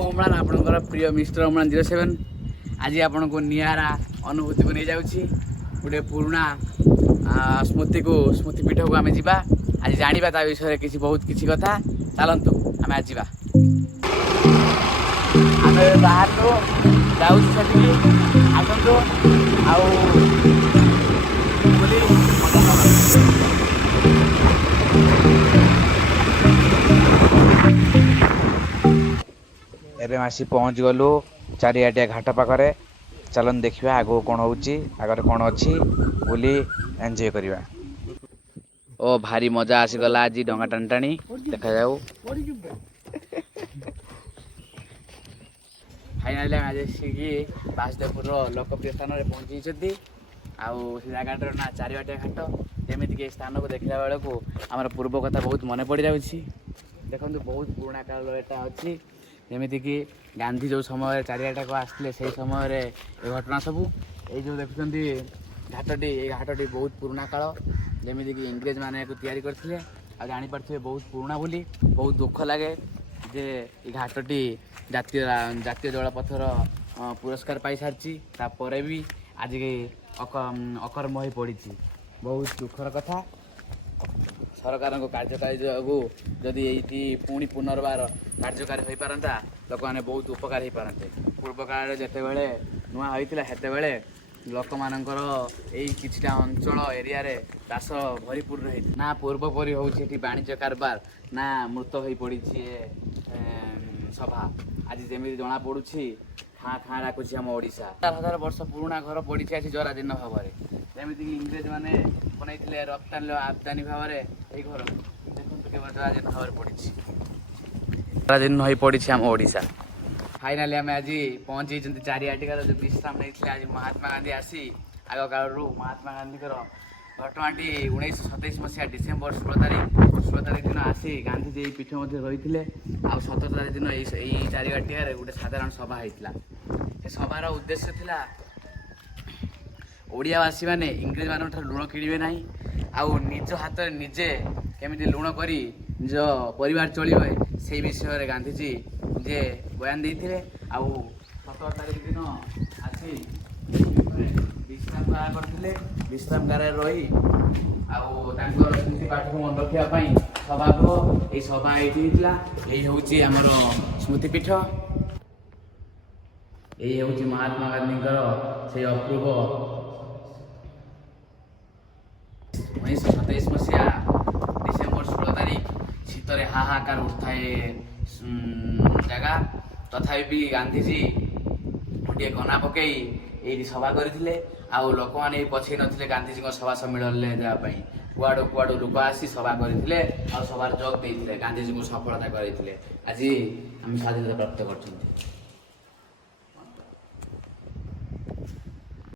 अम्लान आपणकर प्रिय मिस्टर अम्लान 07 आज आपण को नियारा अनुभूति को नहीं जाऊँगी गोटे पुराणा स्मृति पीठ को आम जा आज जाना ता विषय किसी बहुत किसी कथा चलतु आम आज जा बाहर जाऊँ आसतु एबे आसी पहुँच गलु चारिआटिया घाट पाखरे चलन देखिया आगो कौन होची आगे कौन अच्छी बुली एंजॉय करवा। ओ भारी मजा आसीगला आज डंगा टाणी टाणी देखा जाऊ। फाइनाली आज बासुदेवपुर लोकप्रिय स्थान में पहुँची आउ से जगाटर ना चारिआटिया घाट जमीक स्थान को देखला बेलू आम पूर्व कथा बहुत मन पड़ जाऊँगी। देखो बहुत पुराणा काल एटा अच्छी जमीक गांधी जो समय चारिआटा को आसते से समय ये घटना सबू ये जो देखुं घाटी ये घाटी बहुत पुराणा काल जमीक इंग्रेज मैंने तैयारी करते आ जापारे बहुत पुराणा बोली बहुत दुख लगे जे ये घाटी जातीय जलपथर पुरस्कार पाई सारी तापर भी आज अकर्म हो पड़ी बहुत दुखर कथा। सरकार कार्यकारी जो जदि ये पुणी पुनर्बार कार्यकारी हो पारता लोक मैंने बहुत उपकार हो पारते। पूर्व काल जिते बड़े नुआ होता सेते लोक मानकर यही किछिटा अंचल एरिया रे चाष भरपूर ना पूर्वपरी होती वाणिज्य कारबार ना मृत हो पड़ी सभा आज जमी जना पड़ी खाँ खाँ डाकुच आम ओडिशा 1000 वर्ष पुराणा घर पड़ी जराजीर्ण भाव में जमीक इंग्रेज मैंने बनई रप्तानी आमदानी भाव में यही घर देखते केवल जराजीर्ण भाव में पड़ी जराजीर्ण हो पड़ी आम ओडिशा। फाइनाली आम आज पहुँची चारिआटिकार जो विश्राम नहीं आज महात्मा गांधी आसी आग काल महात्मा गांधी घटनाटी 1927 मसीहा डिसेम्बर 16 तारीख दिन आसी गांधीजी पीठ मध्य रही आ 17 तारीख दिन यही चारिआटिया गोटे साधारण सभा होता। से सभार उद्देश्य थिला ओडियावासी मैंने इंग्रेज मान लुण किणवे ना आउ निज हाथ निजे केमी लुण कर निज परिवार चलिए से विषय गांधीजी जे बयान देते आउ 17 तारीख दिन आसी विश्राम गार करते विश्राम गार रही स्मृति पाठ को मन रखापी सभागृह ये सभा ये यही हूँ आमर स्मृतिपीठ यही हूँ महात्मा गांधी से अपूर्व 1927 मसीहा डिसेम्बर 16 तारीख शीतर हाहाकार उठाए जगह तथापि भी गांधीजी गोटे गना पकई ये सभा करते आउ लोक मैंने पछे नथिले गांधीजी सभा सम्मेलन जावाई कुआड़ू कुआड़ू लोक आसी सभा करते सभार जोग देते गांधीजी को सफलता करते आज आम स्वाधीनता प्राप्त कर।